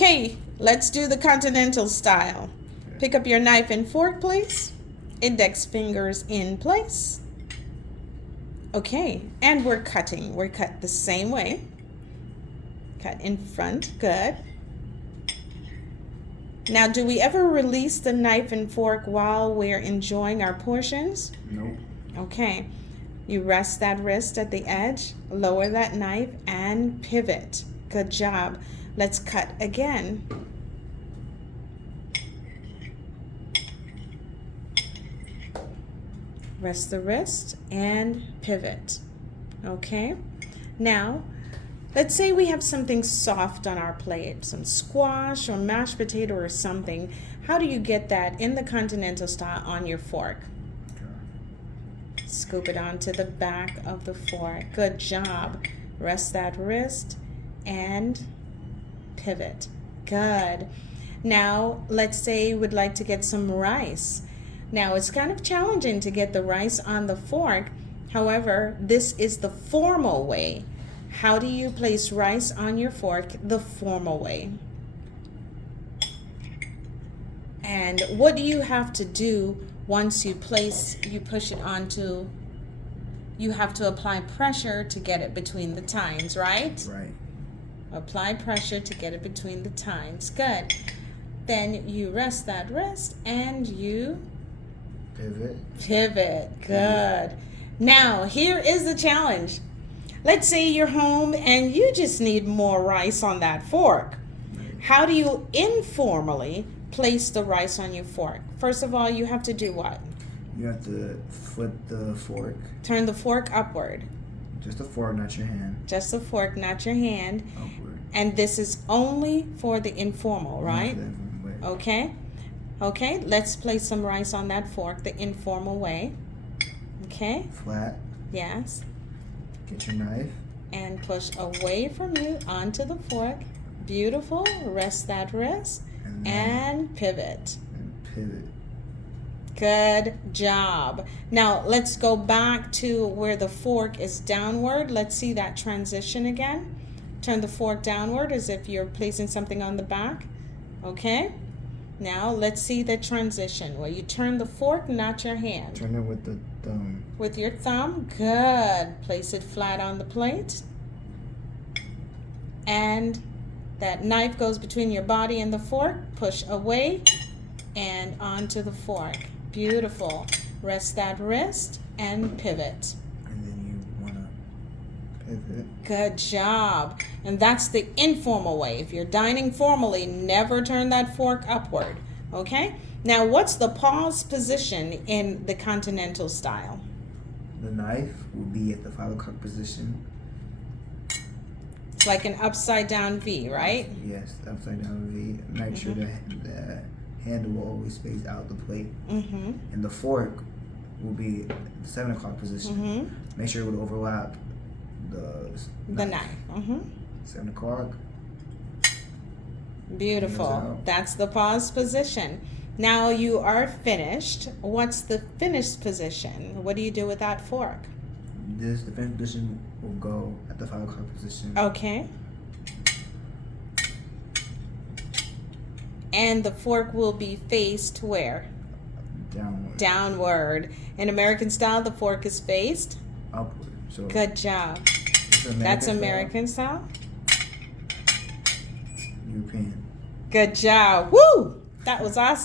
Okay, let's do the Continental style. Pick up your knife and fork, please. Index fingers in place. Okay, and we're cutting. We're cut the same way. Cut in front, good. Now, do we ever release the knife and fork while we're enjoying our portions? Nope. Okay, you rest that wrist at the edge, lower that knife, and pivot. Good job. Let's cut again. Rest the wrist and pivot. Okay, now let's say we have something soft on our plate, some squash or mashed potato or something. How do you get that in the Continental style on your fork? Scoop it onto the back of the fork. Good job. Rest that wrist and pivot. Good. Now, let's say we'd like to get some rice. Now, it's kind of challenging to get the rice on the fork. However, this is the formal way. How do you place rice on your fork the formal way? And what do you have to do once you push it onto, you have to apply pressure to get it between the tines, right? Right. Apply pressure to get it between the tines. Good. Then you rest that wrist and you pivot. Good. Now, here is the challenge. Let's say you're home and you just need more rice on that fork. How do you informally place the rice on your fork? First of all, you have to do what? You have to flip the fork. Turn the fork upward. Just the fork, not your hand. Just the fork, not your hand. Upward. And this is only for the informal, right? Okay. Okay, let's place some rice on that fork the informal way. Okay. Flat. Yes. Get your knife. And push away from you onto the fork. Beautiful. Rest that wrist. And pivot. And pivot. Good job. Now let's go back to where the fork is downward. Let's see that transition again. Turn the fork downward as if you're placing something on the back. Okay. Now let's see the transition where you turn the fork, not your hand. Turn it with the thumb. With your thumb. Good. Place it flat on the plate. And that knife goes between your body and the fork. Push away and onto the fork. Beautiful. Rest that wrist and pivot. And then you want to pivot. Good job. And that's the informal way. If you're dining formally, never turn that fork upward. Okay? Now, what's the pause position in the Continental style? The knife will be at the 5 o'clock position. It's like an upside down V, right? Yes, upside down V. Make sure that the handle will always face out the plate. And the fork will be the 7 o'clock position. Make sure it would overlap the knife. 7 o'clock. Beautiful. That's the pause position. Now you are finished. What's the finished position? What do you do with that fork? The finished position will go at the 5 o'clock position. Okay. And the fork will be faced where? Downward. Downward. In American style, the fork is faced? Upward. So good job. That's American style? European. Good job. Woo! That was awesome.